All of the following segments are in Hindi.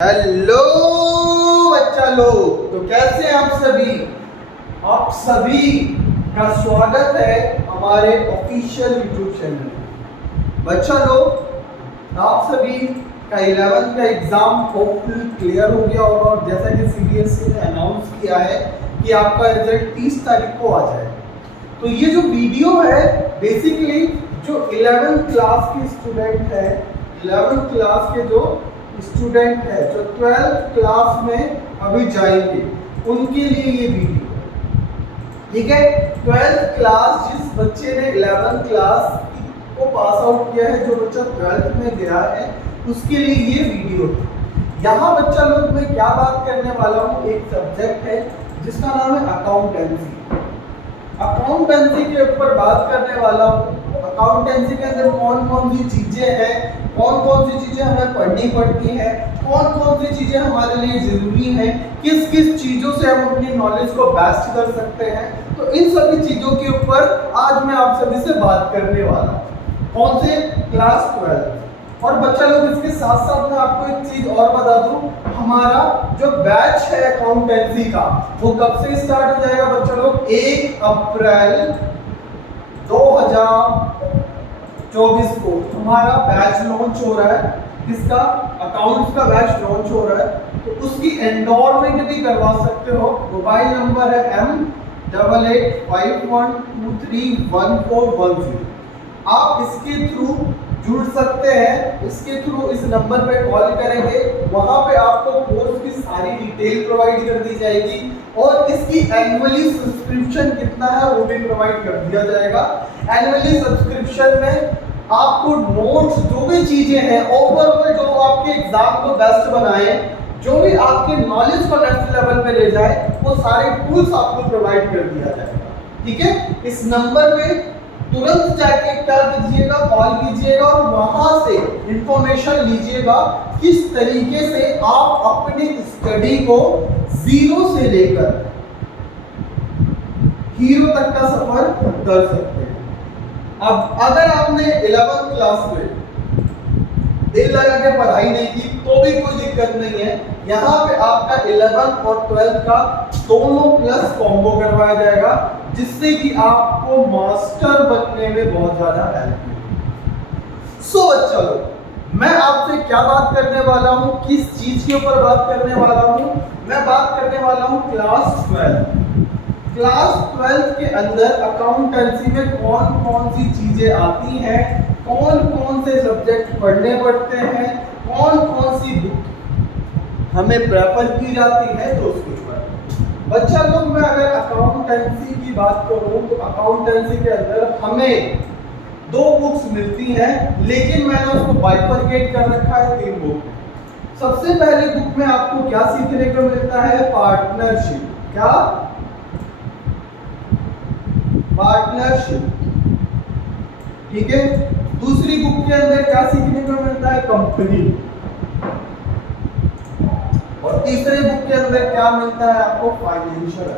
हेलो बच्चा लोग, तो कैसे हैं आप सभी। आप सभी का स्वागत है हमारे ऑफिशियल यूट्यूब चैनल में। बच्चा लोग, आप सभी का 11th का एग्जाम होपफुली क्लियर हो गया होगा और जैसा कि सीबीएसई ने अनाउंस किया है कि आपका रिजल्ट 30 तारीख को आ जाए। तो ये जो वीडियो है बेसिकली जो 11th क्लास के स्टूडेंट है, 11th क्लास के जो स्टूडेंट है जो 12th क्लास में अभी जाएंगे उनके लिए ये वीडियो है। ठीक है, 12th क्लास जिस बच्चे ने 11th क्लास को पास आउट किया है, जो बच्चा 12th में गया है, उसके लिए ये वीडियो है। यहाँ बच्चा लोग मैं क्या बात करने वाला हूँ, एक सब्जेक्ट है जिसका नाम है अकाउंटेंसी। अकाउंटेंसी के ऊपर बात करने वाला हूँ। अकाउंटेंसी के अंदर कौन कौन सी चीजें हैं, कौन कौन सी चीजें हमें पढ़नी पड़ती हैं, कौन कौन सी चीजें हमारे लिए जरूरी हैं, किस किस चीजों से हम अपनी नॉलेज को बेस्ट कर सकते हैं। तो इन सभी चीजों के ऊपर आज मैं आप सभी से बात करने वाला हूँ। कौन से? क्लास 12। और बच्चा लोग, इसके साथ साथ मैं आपको एक चीज और बता दूं, हमारा जो बैच है अकाउंटेंसी का वो कब से स्टार्ट हो जाएगा बच्चा लोग? 1 अप्रैल 2024 को हमारा बैच लॉन्च हो रहा है। इसका अकाउंट्स का बैच लॉन्च हो रहा है, तो उसकी एंडोरमेंट भी करवा सकते हो। मोबाइल नंबर है M8851231410। आप इसके थ्रू जुड़ सकते हैं। इसके थ्रू इस नंबर पे कॉल करेंगे, वहां पे आपको कोर्स की सारी डिटेल प्रोवाइड कर दी जाएगी और इसकी एनुअली सब्सक्रिप्शन कितना है वो भी प्रोवाइड कर दिया जाएगा। एनुअली सब्सक्रिप्शन में आपको नोट्स, जो भी चीजें हैं ओवरऑल, जो आपके एग्जाम को बेस्ट बनाए, जो भी आपके नॉलेज को नेक्स्ट लेवल पे ले जाए, वो सारे टूल्स आपको प्रोवाइड कर दिया जाएगा। ठीक है, इस नंबर पे तुरंत जाके क्या कीजिएगा, कॉल कीजिएगा और वहां से इंफॉर्मेशन लीजिएगा किस तरीके से आप अपनी स्टडी को जीरो से लेकर हीरो तक का सफर कर सकते हैं। अब अगर आपने 11th क्लास में दिल लगा के पढ़ाई नहीं की तो भी कोई दिक्कत नहीं है। यहाँ पे आपका 11th और 12th का दोनों प्लस कॉम्बो करवाया जाएगा, जिससे कि आपको मास्टर बनने में बहुत ज्यादा हेल्प मिलेगी। सो चलो, मैं आपसे क्या बात करने वाला हूँ, किस चीज के ऊपर बात करने वाला हूँ? मैं बात करने वाला हूँ क्लास 12। क्लास 12 के अंदर अकाउंटेंसी में कौन कौन सी चीजें आती हैं, कौन कौन से सब्जेक्ट पढ़ने पड़ते हैं, कौन कौन सी बुक हमें प्रेफर की जाती है, तो उसके ऊपर बच्चा लोग, मैं अगर अकाउंटेंसी की बात करूं तो अकाउंटेंसी के अंदर हमें 2 बुक्स मिलती हैं, लेकिन मैंने उसको बाइफरकेट कर रखा है 3 बुक। सबसे पहली बुक में आपको क्या सीखने को मिलता है? पार्टनरशिप। क्या? पार्टनरशिप। ठीक है। दूसरी बुक के अंदर क्या सीखने को मिलता है? कंपनी। और तीसरे बुक के अंदर क्या मिलता है आपको? फाइनेंशियल।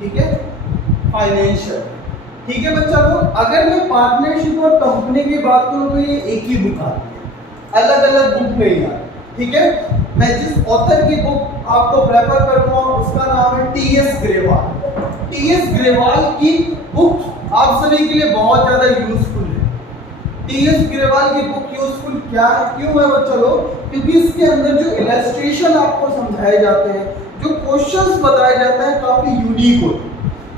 ठीक है, फाइनेंशियल। ठीक है बच्चा लोग, अगर मैं पार्टनरशिप और कंपनी की बात करूं तो ये एक ही बुक आती है, अलग अलग बुक नहीं आती। ठीक है, मैं जिस ऑथर की बुक आपको प्रेफर करूंगा उसका नाम है टीएस ग्रेवाल। टीएस ग्रेवाल की बुक आप सभी के लिए बहुत ज्यादा यूजफुल है। टीएस ग्रेवाल की बुक यूजफुल क्या है, क्यों है बच्चा लोग? क्योंकि इसके अंदर जो इलस्ट्रेशन आपको समझाए जाते हैं, जो क्वेश्चंस बताए जाते हैं, काफी यूनिक होते हैं।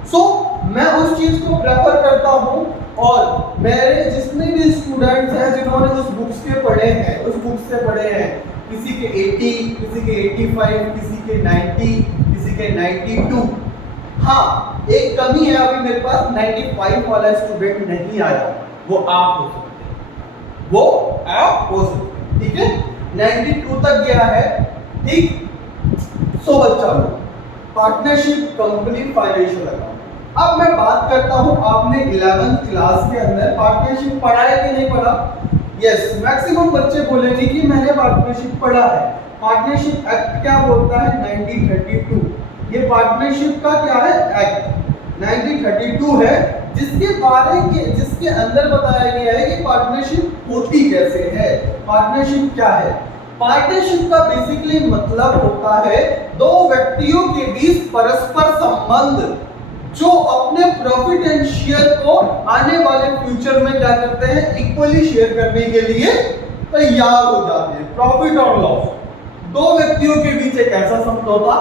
सो मैं उस चीज को प्रेफर करता हूं और मेरे जितने भी स्टूडेंट्स हैं जिन्होंने उस बुक्स के पढ़े हैं, उस बुक से पढ़े हैं, किसी के 80, किसी के 85, किसी के 90, किसी के 92। हाँ, एक कमी है, अभी मेरे पास 95 वाला स्टूडेंट नहीं आया, वो आप हो सकते हैं, वो आप हो सकते हैं। ठीक है, 92 तक गया है। ठीक। सो बच्चा लोग, पार्टनरशिप, कंपनी, फाइनेंशियल अकाउंट। अब मैं बात करता हूं, आपने 11th क्लास के अंदर पार्टनरशिप पढ़ा है कि नहीं पढ़ा? यस, मैक्सिमम बच्चे बोलेंगे कि मैंने पार्टनरशिप पढ़ा है। पार्टनरशिप एक्ट क्या बोलता है? 1932। ये पार्टनरशिप का क्या है? एक्ट 1932 है, जिसके अंदर बताया गया है कि पार्टनरशिप होती कैसे है। पार्टनरशिप क्या है? पार्टनरशिप का बेसिकली मतलब होता है दो व्यक्तियों के बीच परस्पर संबंध जो अपने प्रॉफिट एंड शेयर को आने वाले फ्यूचर में क्या करते हैं, इक्वली शेयर करने के लिए तैयार हो जाते हैं। प्रॉफिट और लॉस दो व्यक्तियों के बीच एक ऐसा समझौता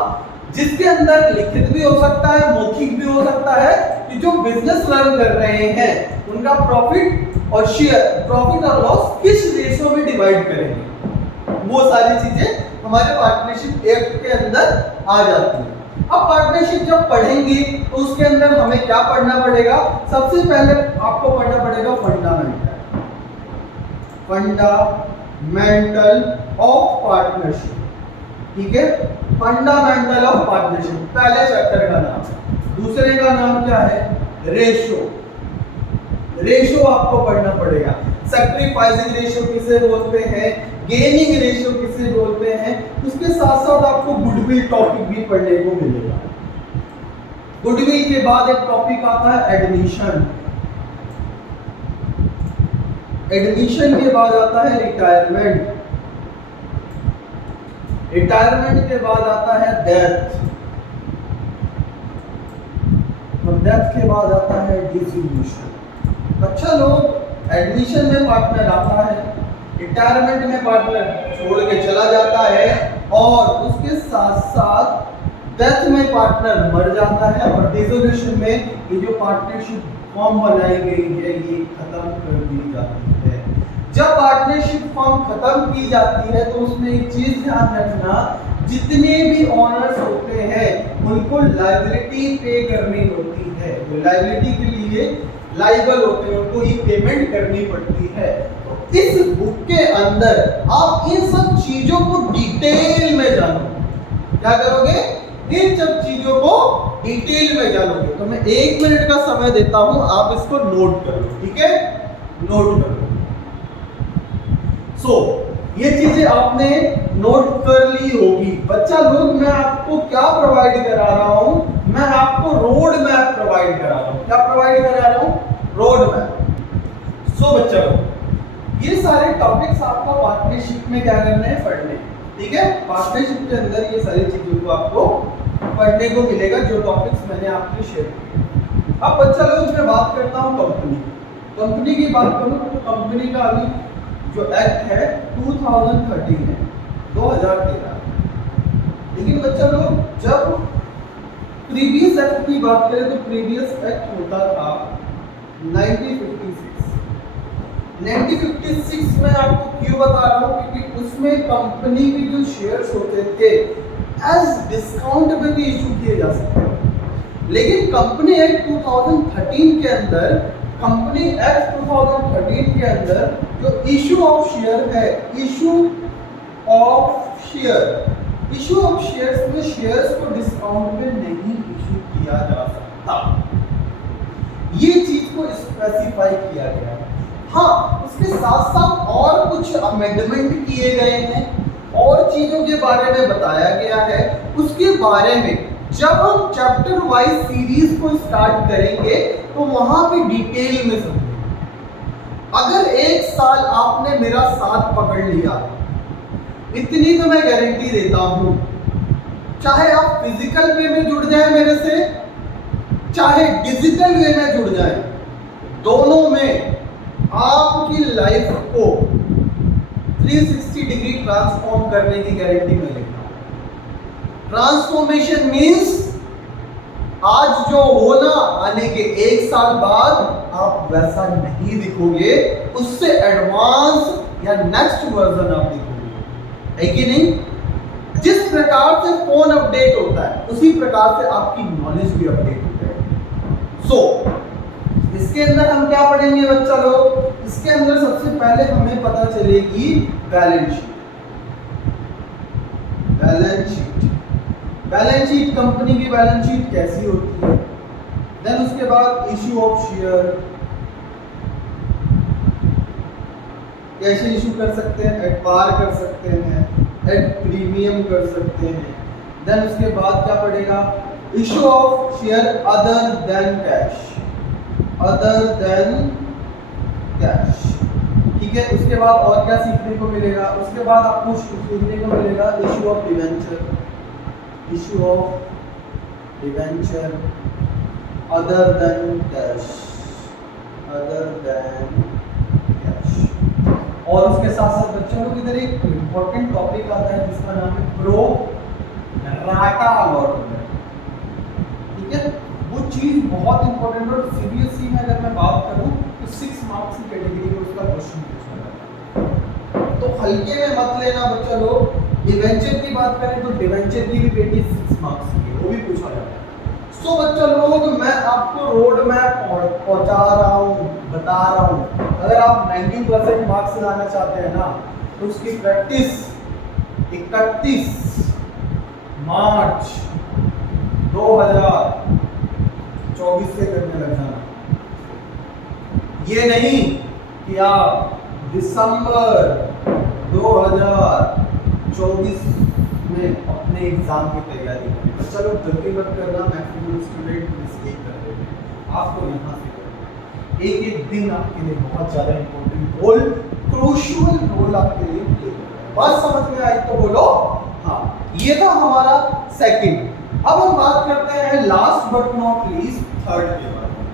जिसके अंदर लिखित भी हो सकता है, मौखिक भी हो सकता है, कि जो बिजनेस रन कर रहे हैं उनका प्रॉफिट और शेयर, प्रॉफिट और लॉस किस रेशो में डिवाइड करेंगे, वो सारी चीजें हमारे पार्टनरशिप एक्ट के अंदर आ जाती है। अब पार्टनरशिप जब पढ़ेंगे तो उसके अंदर हमें क्या पढ़ना पड़ेगा? सबसे पहले आपको पढ़ना पड़ेगा फंडामेंटल ऑफ पार्टनरशिप। ठीक है, फंडामेंटल ऑफ पार्टनरशिप पहले चैप्टर का नाम। दूसरे का नाम क्या है? रेशो आपको पढ़ना पड़ेगा। सैक्रिफाइसिंग रेशो किसे बोलते हैं, गेनिंग रेशो किसे बोलते हैं। उसके साथ साथ आपको गुडविल टॉपिक भी पढ़ने को मिलेगा। गुडविल के बाद एक टॉपिक आता है एडमिशन। एडमिशन के बाद आता है रिटायरमेंट। रिटायरमेंट के बाद आता है डेथ, और डेथ के बाद आता है डिसोल्यूशन। अच्छा लोग, एडमिशन में पार्टनर आता है, रिटायरमेंट में पार्टनर छोड़ के चला जाता है, और उसके साथ साथ डेथ में पार्टनर मर जाता है, और डिसोल्यूशन में ये जो पार्टनरशिप फॉर्म बनाई गई है ये खत्म कर दी जाती है। जब पार्टनरशिप फॉर्म खत्म की जाती है तो उसमें एक चीज ध्यान रखना, जितने भी ओनर्स होते हैं उनको लायबिलिटी पे करनी होती है। जो लायबिलिटी के लिए लाइबल होते हैं उनको ये पेमेंट करनी पड़ती है। तो इस बुक के अंदर आप इन सब चीजों को डिटेल में जानो। क्या करोगे? इन सब चीजों को डिटेल में जानोगे। तो मैं 1 मिनट का समय देता हूं, आप इसको नोट कर लो। ठीक है, नोट कर लो। ये चीजें आपने नोट कर ली होगी। बच्चा लोग, मैं आपको क्या प्रोवाइड करा रहा हूं? मैं आपको रोड मैप प्रोवाइड करा रहा हूं। क्या प्रोवाइड करा रहा हूं? Road map. बच्चा लोग, ये सारे टॉपिक्स आपको पार्टनरशिप में क्या करने हैं? पढ़ने। ठीक है, पार्टनरशिप के अंदर ये सारी चीजों को आपको पढ़ने को मिलेगा जो टॉपिक्स मैंने आपके शेयर किए। अब बच्चा लोग, मैं बात करता हूं कंपनी की बात करूं तो कंपनी का अभी जो एक्ट है 2013 है, 2013। लेकिन बच्चा लोग, जब प्रीवियस एक्ट की बात करें तो प्रीवियस एक्ट होता था 1956। 1956 में आपको क्यों बता रहा हूँ? क्योंकि उसमें कंपनी के जो शेयर्स होते थे एज डिस्काउंट में भी इशू किए जा सकते हैं। लेकिन कंपनी एक्ट 2013 के अंदर, कंपनी एक्ट 2013 के अंदर जो इशू ऑफ शेयर है, इशू ऑफ शेयर्स में शेयर्स को डिस्काउंट में नहीं इशू किया जा सकता। ये चीज को स्पेसिफाई किया गया है। हाँ, उसके साथ साथ और कुछ अमेंडमेंट किए गए हैं और चीजों के बारे में बताया गया है। उसके बारे में जब हम चैप्टर वाइज सीरीज को स्टार्ट करेंगे तो वहां पे डिटेल में समझेंगे। अगर 1 साल आपने मेरा साथ पकड़ लिया, इतनी तो मैं गारंटी देता हूं, चाहे आप फिजिकल वे में जुड़ जाए मेरे से, चाहे डिजिटल वे में जुड़ जाए, दोनों में आपकी लाइफ को 360 डिग्री ट्रांसफॉर्म करने की गारंटी मैं लेता हूं। ट्रांसफॉर्मेशन मीन्स आज जो होना, आने के 1 साल बाद आप वैसा नहीं दिखोगे, उससे एडवांस या नेक्स्ट वर्जन आप दिखोगे, है कि नहीं? जिस प्रकार से फोन अपडेट होता है उसी प्रकार से आपकी नॉलेज भी अपडेट होता है। इसके अंदर हम क्या पढ़ेंगे बच्चा लोग? इसके अंदर सबसे पहले हमें पता चलेगी balance sheet. Balance sheet company की बैलेंस शीट कैसी होती है। देन उसके बाद इशू ऑफ शेयर, कैसे इशू कर सकते हैं? एट पार कर सकते हैं, एट प्रीमियम कर सकते हैं। देन उसके बाद क्या पड़ेगा? Issue of share other than cash. Other than cash. ठीक है, उसके बाद और क्या सीखने को मिलेगा? उसके बाद आपको सीखने को मिलेगा issue of debenture, issue of debenture other than cash, other than cash. और उसके साथ साथ बच्चों को इधर एक इंपॉर्टेंट टॉपिक आता है जिसका नाम है प्रो राटा अलॉटमेंट। ठीक है, वो चीज बहुत इंपॉर्टेंट है और सीबीएसई में अगर मैं बात करूं तो 6 मार्क्स की कैटेगरी में उसका क्वेश्चन पूछा जाता है। तो हल्के में मत लेना बच्चा लोग। डिवेंचर की बात करें तो डिवेंचर की भी बेटी 6 मार्क्स की है, वो भी पूछा जाता है। सो बच्चा लोग, मैं आपको रोड मैप पहुंचा रहा हूँ, बता रहा हूँ। अगर आप 90% मार्क्स लाना चाहते हैं ना तो उसकी प्रैक्टिस 31 मार्च 2024 से करने लग जाना। ये नहीं कि आप दिसंबर 2024 में अपने एग्जाम की तैयारी करें। तो चलो जल्दी मत करना, मैक्सिमम स्टूडेंट मिस्टेक कर रहे हैं। आपको यहाँ से करना, एक एक दिन आपके लिए बहुत ज़्यादा इंपॉर्टेंट रोल, क्रूशियल रोल आपके लिए प्ले कर रहा है। बात समझ में आई तो बोलो हाँ। ये था हमारा सेकंड। अब हम बात करते हैं last but not least third के बारे में।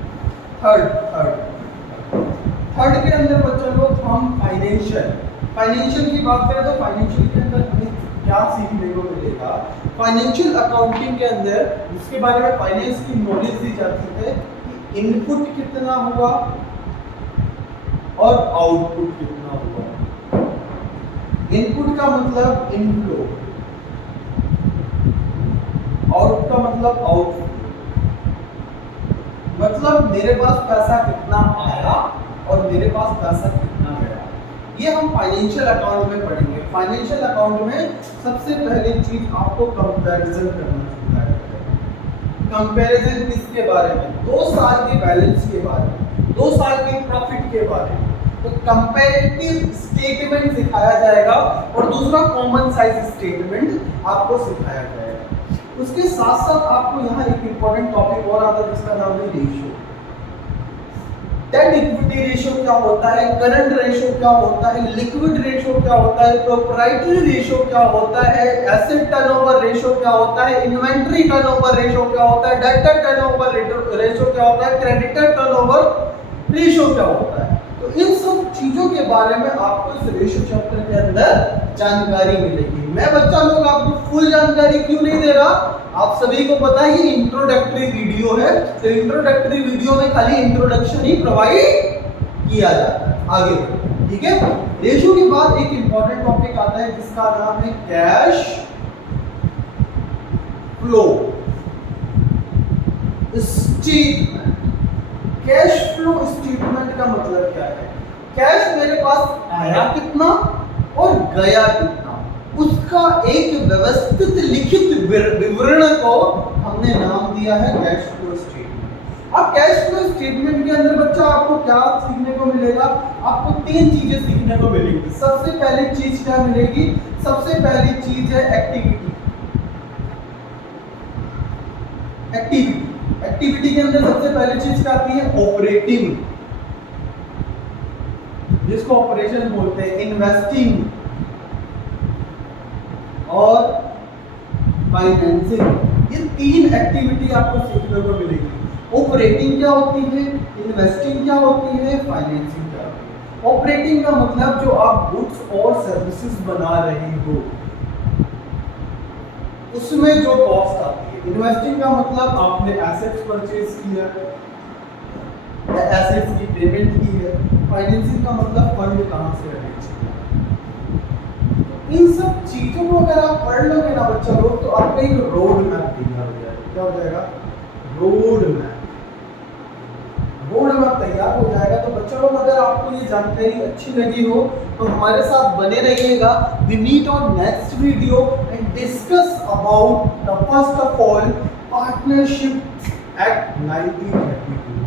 थर्ड के अंदर बच्चों लोग हम फाइनेंशियल की बात करें तो फाइनेंशियल के अंदर हमें क्या सीखने को मिलेगा? फाइनेंशियल अकाउंटिंग के अंदर जिसके बारे में फाइनेंस की नॉलेज दी जाती है कि इनपुट कितना हुआ और आउटपुट कितना हुआ। इनपुट का मतलब इनफ्लो, आउट का मतलब आउटफ्लो। मतलब मेरे पास पैसा कितना आया और मेरे पास पैसा कितना गया। ये हम फाइनेंशियल अकाउंट में पढ़ेंगे। फाइनेंशियल अकाउंट में सबसे पहली चीज आपको कंपैरिजन करना सिखाया जाएगा। कंपैरिजन किसके बारे में? 2 साल के बैलेंस के बारे में, 2 साल के प्रॉफिट के बारे में। तो कंपैरेटिव स्टेटमेंट सिखाया जाएगा और दूसरा कॉमन साइज स्टेटमेंट आपको सिखाया जाएगा। उसके साथ साथ आपको यहाँ एक इंपॉर्टेंट टॉपिक और आता है जिसका नाम है रेशियो। डेट इक्विटी रेशियो क्या होता है, करंट रेशियो क्या होता है, लिक्विड रेशियो क्या होता है, प्रोप्राइटरी रेशियो क्या होता है, एसेट टर्नओवर रेशियो क्या होता है, इन्वेंटरी टर्नओवर रेशियो क्या होता है, डेब्टर टर्नओवर रेशियो क्या होता है, क्रेडिटर टर्नओवर रेशियो क्या होता है। तो इन सब चीजों के बारे में आपको इस रेशियो चैप्टर के अंदर जानकारी मिलेगी। मैं बच्चा लोग आपको फुल जानकारी क्यों नहीं दे रहा? आप सभी को पता है ये इंट्रोडक्टरी वीडियो है, तो इंट्रोडक्टरी वीडियो में खाली इंट्रोडक्शन ही प्रोवाइड किया जाता है। आगे बढ़ते, ठीक है। रेशियो के बाद एक इंपॉर्टेंट टॉपिक आता है जिसका नाम है cash flow statement. Cash flow statement का मतलब क्या है? कैश मेरे पास आया कितना और गया कितना, उसका एक व्यवस्थित लिखित विवरण को हमने नाम दिया है कैश फ्लो स्टेटमेंट। अब कैश फ्लो स्टेटमेंट के अंदर बच्चा आपको क्या सीखने को मिलेगा? आपको 3 चीजें सीखने को मिलेंगी। सबसे पहली चीज क्या मिलेगी? सबसे पहली चीज है एक्टिविटी। एक्टिविटी के अंदर सबसे पहली चीज क्या आती है? ऑपरेटिंग, जिसको ऑपरेशन बोलते हैं, इन्वेस्टिंग और फाइनेंसिंग। ये 3 एक्टिविटी आपको सीखने को मिलेगी। ऑपरेटिंग क्या होती है, इन्वेस्टिंग क्या होती है, फाइनेंसिंग क्या होती है। ऑपरेटिंग का मतलब जो आप गुड्स और सर्विसेज बना रहे हो उसमें जो कॉस्ट आती है। इन्वेस्टिंग का मतलब आपने एसेट्स परचेज किया या एसेट्स की पेमेंट की है। फाइनेंसिंग का मतलब फंड कहां से अरेंज किया। इन सब चीजों को अगर आप पढ़ लोगे ना बच्चा लोग तो आपको एक रोड मैप तैयार हो जाएगा। क्या हो जाएगा? रोड मैप तैयार हो जाएगा। तो बच्चों लोग अगर आपको ये जानकारी अच्छी लगी हो तो हमारे साथ बने रहिएगा। We meet on next video and discuss about the first of all partnership act 1932।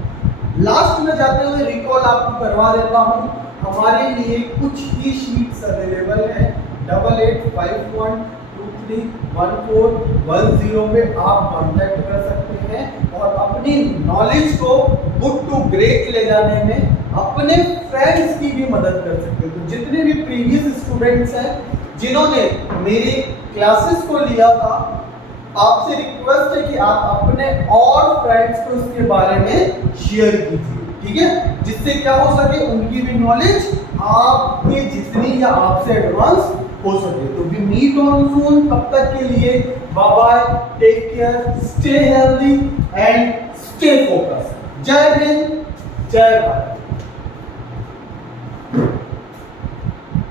Last में जाते हुए रिकॉल आपको करवा देता हूँ। हमारे लिए कुछ ही शीट्स अवेलेबल है 885123 931410 पे आप कांटेक्ट कर सकते हैं और अपनी नॉलेज को गुड टू ग्रेट ले जाने में अपने फ्रेंड्स की भी मदद कर सकते हैं। तो जितने भी प्रीवियस स्टूडेंट्स हैं जिन्होंने मेरी क्लासेस को लिया था, आपसे रिक्वेस्ट है कि आप अपने और फ्रेंड्स को इसके बारे में शेयर कीजिए, ठीक है, जिससे क्या हो सके उनकी भी नॉलेज आपके जितनी या आपसे एडवांस हो सके। तो वी मीट ऑन सून, तब तक के लिए bye bye, take care, stay healthy and stay focused. जय हिंद, जय भारत।